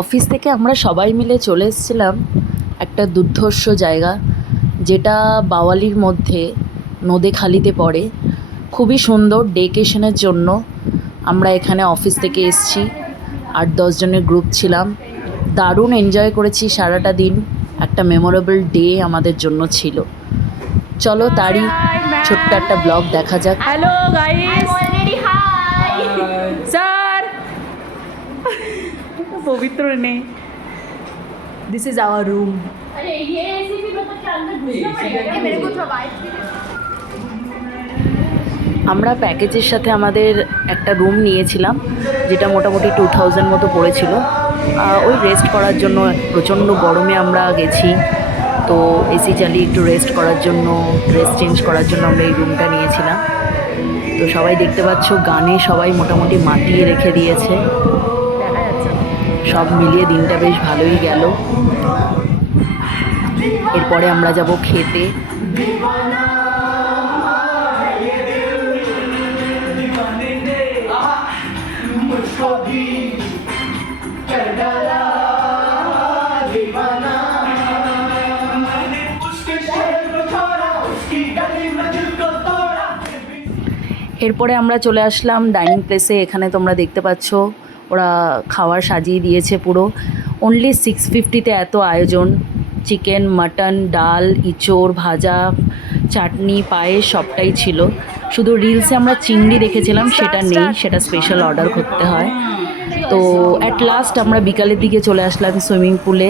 Office থেকে আমরা সবাই মিলে চলে এসেছিলাম একটা দুর্ধর্ষ জায়গা, যেটা বাওয়ালির মধ্যে নদেখালিতে পড়ে। খুবই সুন্দর ডেকেশনের জন্য আমরা এখানে অফিস থেকে এসেছি। 8-10 জনের গ্রুপ ছিলাম, দারুণ এনজয় করেছি সারাটা দিন। একটা মেমোরেবল ডে আমাদের জন্য ছিল। চলো তারই ছোট্ট একটা ব্লগ দেখা যাক। হ্যালো গাইস, স্যার पवित्र ने दिस इज आवर रूम। अरे ये ऐसी भी मतलब के अंदर घुसना पड़ेगा, मेरे को थोड़ा वाइब। আমরা প্যাকেজের সাথে আমাদের একটা রুম নিয়েছিলাম, যেটা মোটামুটি 2000 মতো পড়েছিল। ওই রেস্ট করার জন্য, প্রচণ্ড গরমে আমরা গেছি, তো এসি চালিয়ে একটু রেস্ট করার জন্য, ড্রেস চেঞ্জ করার জন্য আমরা এই রুমটা নিয়েছিলাম। তো সবাই দেখতে পাচ্ছ গানে সবাই মোটামুটি মাতিয়ে রেখে দিয়েছে। সব মিলিয়ে দিনটা বেশ ভালোই গেল। এরপরে আমরা যাব খেতে। এরপরে আমরা চলে আসলাম ডাইনিং প্লেসে। এখানে তোমরা দেখতে পাচ্ছ ওরা খাবার সাজিয়ে দিয়েছে পুরো। অনলি 650-তে এত আয়োজন। চিকেন, মাটন, ডাল, ইঁচড়, ভাজা, চাটনি, পায়েস সবটাই ছিল। শুধু রিলসে আমরা চিংড়ি দেখেছিলাম, সেটা নেই, সেটা স্পেশাল অর্ডার করতে হয়। তো অ্যাট লাস্ট আমরা বিকালের দিকে চলে আসলাম সুইমিং পুলে।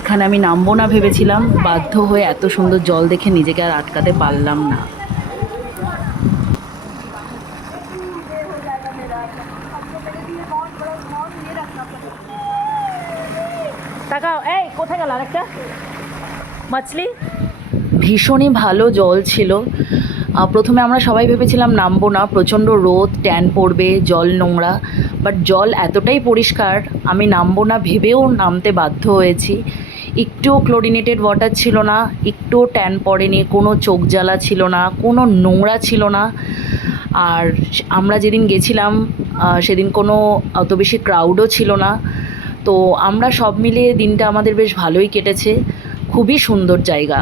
এখানে আমি নামবো না ভেবেছিলাম, বাধ্য হয়ে এত সুন্দর জল দেখে নিজেকে আর আটকাতে পারলাম না। তাকাও, এই কোথায় গেল আরেকটা মাছলি? ভীষণই ভালো জল ছিল। প্রথমে আমরা সবাই ভেবেছিলাম নামবো না, প্রচণ্ড রোদ, ট্যান পড়বে, জল নোংরা। বাট জল এতটাই পরিষ্কার, আমি নামবো না ভেবেও নামতে বাধ্য হয়েছি। একটুও ক্লোরিনেটেড ওয়াটার ছিল না, একটুও ট্যান পড়েনি, কোনো চোখ জ্বালা ছিল না, কোনো নোংরা ছিল না। আর আমরা যেদিন গেছিলাম সেদিন কোনো অত বেশি ক্রাউডও ছিল না। তো আমরা সব মিলিয়ে দিনটা আমাদের বেশ ভালোই কেটেছে। খুবই সুন্দর জায়গা।